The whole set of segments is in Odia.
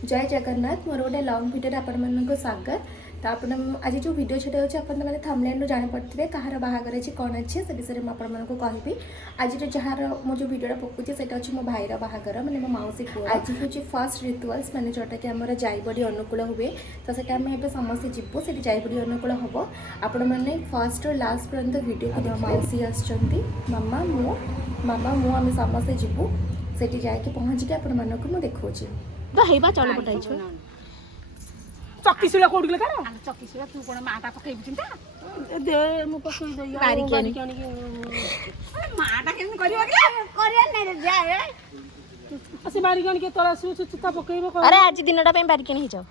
जय जगन्नाथ मोर गोटे लंग भिडियो आपण स्वागत। तो आप आज जो वीडियो छटा होची आपण मैंने थंबनेल जानि पड़थिबे कहार बाहागर अछि कोन अछि से विषय में आपण मानको कहबी। आज जो जहार मो जो वीडियो पकुची सेटा अछि मो भाईर बाहागर माने मो माउसी पुओ। आज होची फर्स्ट रिचुअल्स माने जोटा कि हमर जायबडी अनुकूल हुए तो सेटा हम एबे समस्त जिवो सेठी जायबडी अनुकूल हबो। आपण माने फर्स्ट और लास्ट पर्यंत वीडियो को माउसी आछंती मामा मु हम समस्त जिवो सेठी जाय के पहुंच के आपण मानको मु देखौची। तो हेबा चल पटाई छ चक्कीशिला कोड गेले कारो चक्कीशिला तू कोन माटा पकई बिचिंता दे मु पकई दई बारी के माटा केन करियो के करिया नै रे जाए असे बारी गन के तोरा सु चुता पकईबो अरे आज दिनटा पे बारी के नहीं जाओ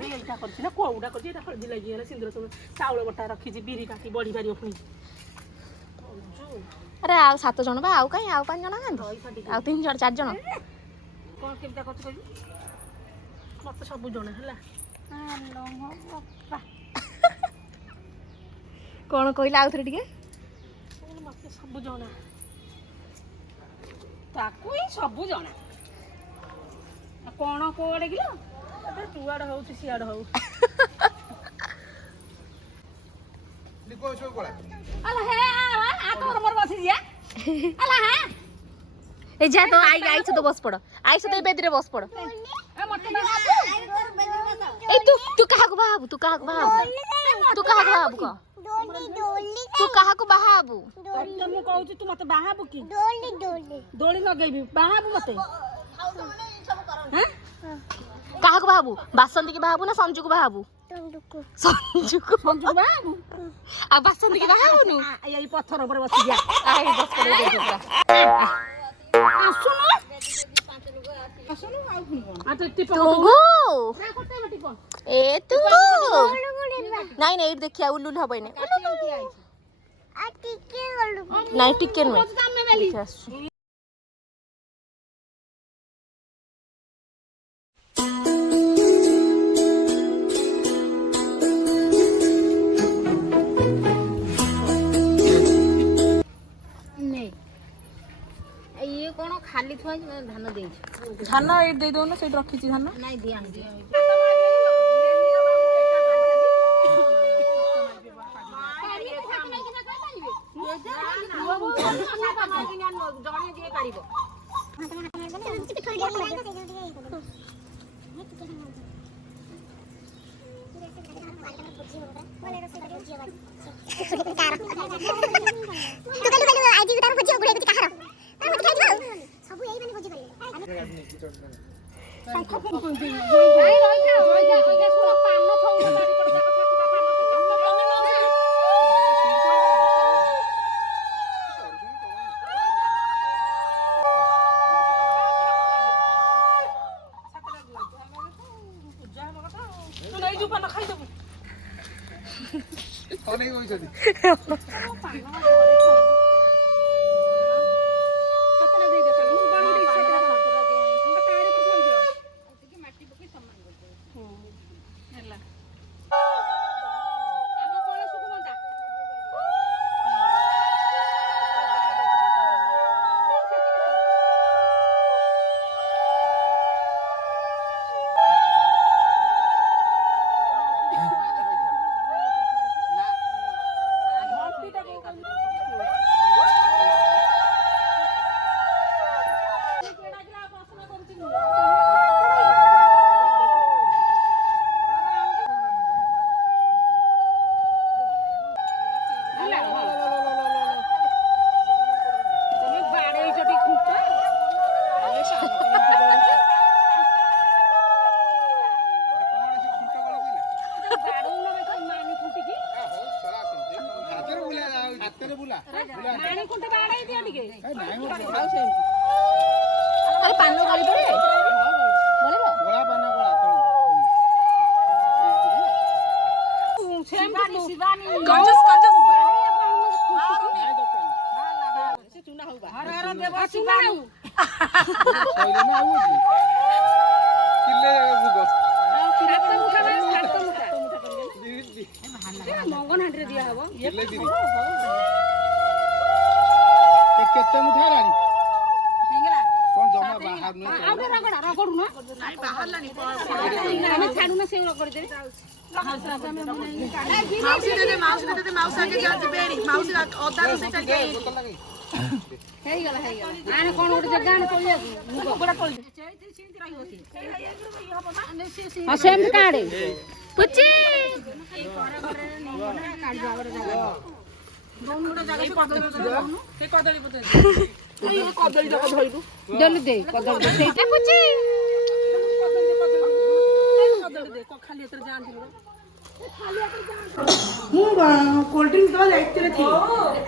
हे एटा करछि ना कोउडा करछि एटा हळदी लागि गेला सिंदूर सब चावल बटा रखि जी बीरी काटी बढी बारी अपनी अरे आ 7 जण बा आउ काई आउ 5 जण गांधी आउ 3 जण 4 जण कोन केमता करछि कहि मत सब जण हला हालो हो बापा कोन कहला आउ थरे टिके मत सब जण ताकू ही सब जण कोन कोडे गिलो अबे तुआड हो छि सियाड हो लिखो छो कोला अला हे आ तोर मोर बसी दिया अला हा ए जा तो आई से तो बस पड़ आई से तो बेद रे बस पड़ ए मते बाबू ए तू कहा को बाबू तू कहा को बाबू तू कहा को बाबू का तू कहा को बाबू तू मु कहू तू मते बाहाबू की डोली लगेबी बाहाबू मते हैं कहा को बाबू बासंती के बाबू ना संजू को बाबू संजू को बाहाबू आ बासंती के बाबू नु यही पत्थर ऊपर बसी गया आई बस कर दे पूरा आसुनु आउ फुन आ तो टिप तुंगू ना करते बटी को ए तुंगू नहीं नहीं देखिया उल्लू हबई ने आ टिके गलु नहीं टिके में में बेली ये कोन खाली थुआ धान दे धान एट दे दो ना सेट रखी छी धान नहीं दिया नहीं होई छथि माने कुंटे बाड़ाई दिया टिके अरे पान गली पड़े गलीबो गोला पाना गोला तो शिवानी कंजस नहीं दोकान से चुना होबा हर देव शिवानी सहिले ना आउ छी किल्ले बुगो मंगन हांडी दिया हबो किल्ले दिरी केते मुठा रानी सिंगला कोन जमा ବାହାର ନୁହେଁ ଆଉ ଗୋଟେ ରଗଡ଼ା ରଗଡ଼ୁ ନା ଆମେ ଛାଡୁନା ସେ ରଗଡ଼ି ଦେବି ହେଇଗଲା ଆଣେ କଣ ଗୋଟେ ଜାଗା ଆଣେ ତଳିବାକୁ କୁକୁଡ଼ା ତଳି ହଁ ସେମିତି କାଢେ ପୁଚି କଦଳୀ ଡେଲି ଦେ କଦଳୀ ସେଇଟା ପୁଚି ଖାଲି ଏଥର ଜାଣିଥିଲୁ ମୁଁ କୋଲ୍ଡ ଡ୍ରିଙ୍କ୍ ଦେବା ଦାୟିତ୍ୱରେ ଥିଲି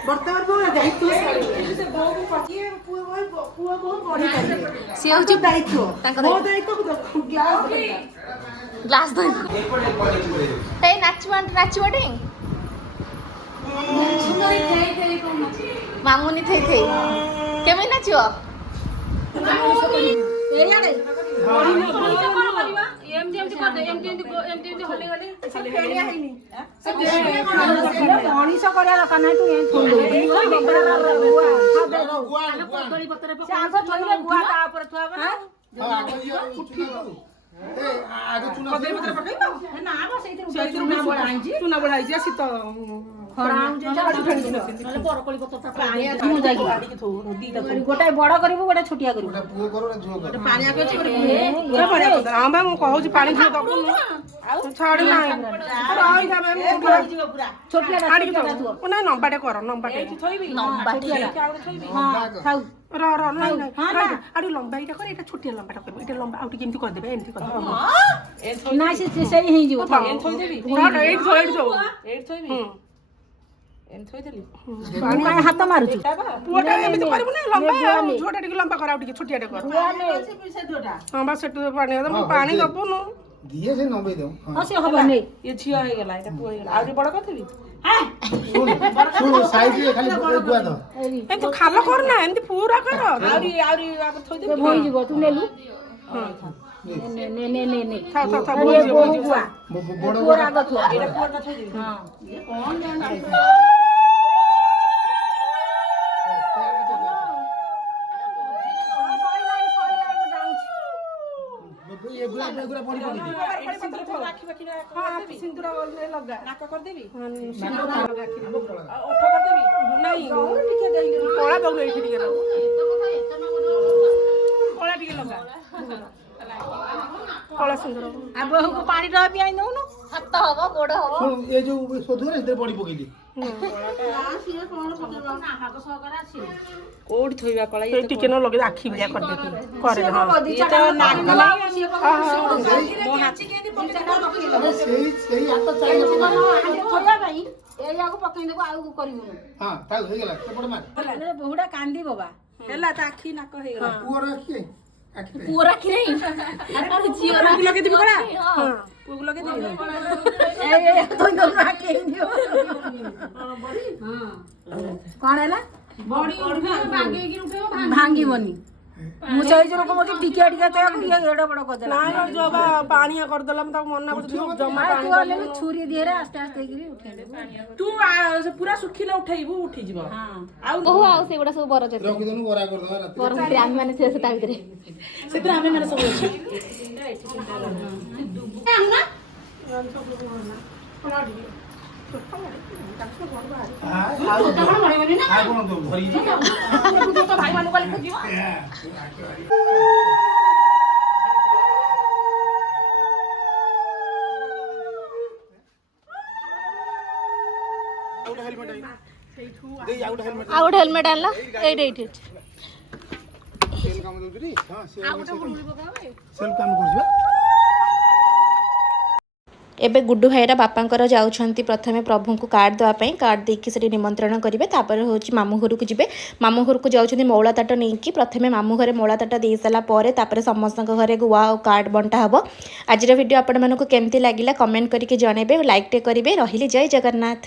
ବର୍ତ୍ତମାନ ମୁଁ ଦାୟିତ୍ୱ ପୁଅ ବୋହୂ ପଢିପାରିବେ ସିଏ ହଉଛି ଦାୟିତ୍ୱ ମୋ ଦାୟିତ୍ୱ ଗ୍ଲାସ୍ ଧରି ହେଇ ନାଚିବଟି ମାମୁନି ଥେଇ ଥେଇ କେମିତି ନାଚିବ ମଣିଷ କରିବା ଦରକାର ନାହିଁ କଦଳୀ ପତ୍ର ଗୁଆ ତା ଉପରେ ଥୁଆ ଚୁନା ବଢା ହେଇଛି ଶୀତ ଗୋଟାଏ ବଡ କରିବୁ ଗୋଟେ ଛୋଟିଆ କରିବୁ ମୁଁ କହୁଛି ପାଣି ଛାଡି ନାହିଁ ନମ୍ବାଟେ କର ନମ୍ବାଟେ ଲମ୍ବାଇଟା କର ଏଇଟା ଛୋଟିଆ ଲମ୍ବାଟା କରିବ ଏଇଟା ଲମ୍ବା ଆଉ ଟିକେ ଏମିତି କରିଦେବେ ଏମିତି କରିଦେବେ ନାଇଁ ସେଇ ହେଇଯିବ ହାତ ମାରୁଛୁ ପୁଅଟା ଏମିତି କରିବୁ ନା ଲମ୍ବା ଝୁଅଟା ଟିକେ ଲମ୍ବା କର ଆଉ ଟିକେ ଛୋଟିଆଟେ କର ହଁ ବା ସେଠୁ ପାଣି ପାଣି ଦବୁନୁ ଦିଏ ସେ ନବେଇ ଦଉ ସେ ହବନି ଏ ଝିଅ ହେଇଗଲା ଏଇଟା ପୁଅ ହେଇଗଲା ଆଉ ଟିକେ ବଡ କରିଥିବି ଶୁଣୁ ସାଇଡରେ ଖାଲି ଗୁଆ ଦବ ଏମିତି ଖାଲ କରନା ଏମିତି ପୁରା କର ଆହୁରି ଥୋଇଦେବି ହେଇଯିବ ତୁ ନେଲୁ ବୋହୂକୁ ପାଣି ଟା ପିଆଇ ନଉନୁ ହାତ ହବ ଗୋଡ ହବ ଏ ଯୋଉ ସୋଧୁରେ ସେଥିରେ ବଡି ପକେଇଲି କୋଉଠି ଥୋଇବା କଳା ଟିକେ ନ ଲଗେଇ ଆଖି ଭଳିଆ କରିଦେବି ଏଇଆକୁ ପକେଇଦେବୁ ଆଉ କରିବୁନୁ ବୋହୁଟା କାନ୍ଦିବ ବା ହେଲା ତା ଆଖି ନାକ ହେଇଗଲା ପୁଅର ଆଖି ପୁଅ ରାଖି ନାହିଁ ଝିଅ ରାଖି ଲଗେଇଦେବି କଳା ପୁଅକୁ ଲଗେଇଦେବି କଣ ହେଲା ଭାଙ୍ଗିବନି ମୁଁ ସେଇ ଯୋଉ ଲୋକ ମତେ ଟିକେ ଟିକେ ଏଡ ବଡ କରିଦେଲା ନାଇଁ ଜବା ପାଣିଆ କରିଦେଲା ମୁଁ ତାକୁ ମନା କରୁଛି ଜମା ଛୁରୀ ଦିହରେ ଆସ୍ତେ ଆସ୍ତେ ହେଇକିରି ଉଠେଇଦେବୁ ତୁ ପୁରା ଶୁଖିଲେ ଉଠେଇବୁ ଉଠିଯିବ ଆଉ ସେଗୁଡା ସବୁ ବରଯାତ୍ରୀ ରଖିଦେନୁ ବରା କରିଦବା ବରଯାତ୍ରୀ ଆମେ ମାନେ ଥିବେ ତା ଭିତରେ ସେଥିରେ ଆମେ ମାନେ ସବୁ ଅଛୁ ଆଉ ଗୋଟେ ହେଲମେଟ ଆଣିଲ ଏଇଠି କାମ ଦଉଛୁ ସେଲ୍ କାମ କରୁଛୁ ଏବେ ଗୁଡୁ ଭାଇରା ବାପାଙ୍କର ଯାଉଛନ୍ତି ପ୍ରଥମେ ପ୍ରଭୁଙ୍କୁ କାର୍ଡ ଦେବା ପାଇଁ କାର୍ଡ ଦେଇକି ସେଠି ନିମନ୍ତ୍ରଣ କରିବେ ତାପରେ ହେଉଛି ମାମୁଁ ଘରକୁ ଯିବେ ମାମୁଁ ଘରକୁ ଯାଉଛନ୍ତି ମଉଳା ତାଟ ନେଇକି ପ୍ରଥମେ ମାମୁଁ ଘରେ ମଉଳା ତାଟ ଦେଇ ସାରିଲା ପରେ ତାପରେ ସମସ୍ତଙ୍କ ଘରେ ଗୁଆ ଆଉ କାର୍ଡ ବଣ୍ଟା ହେବ ଆଜିର ଭିଡ଼ିଓ ଆପଣମାନଙ୍କୁ କେମିତି ଲାଗିଲା କମେଣ୍ଟ କରିକି ଜଣାଇବେ ଲାଇକ୍ଟେ କରିବେ ରହିଲି ଜୟ ଜଗନ୍ନାଥ।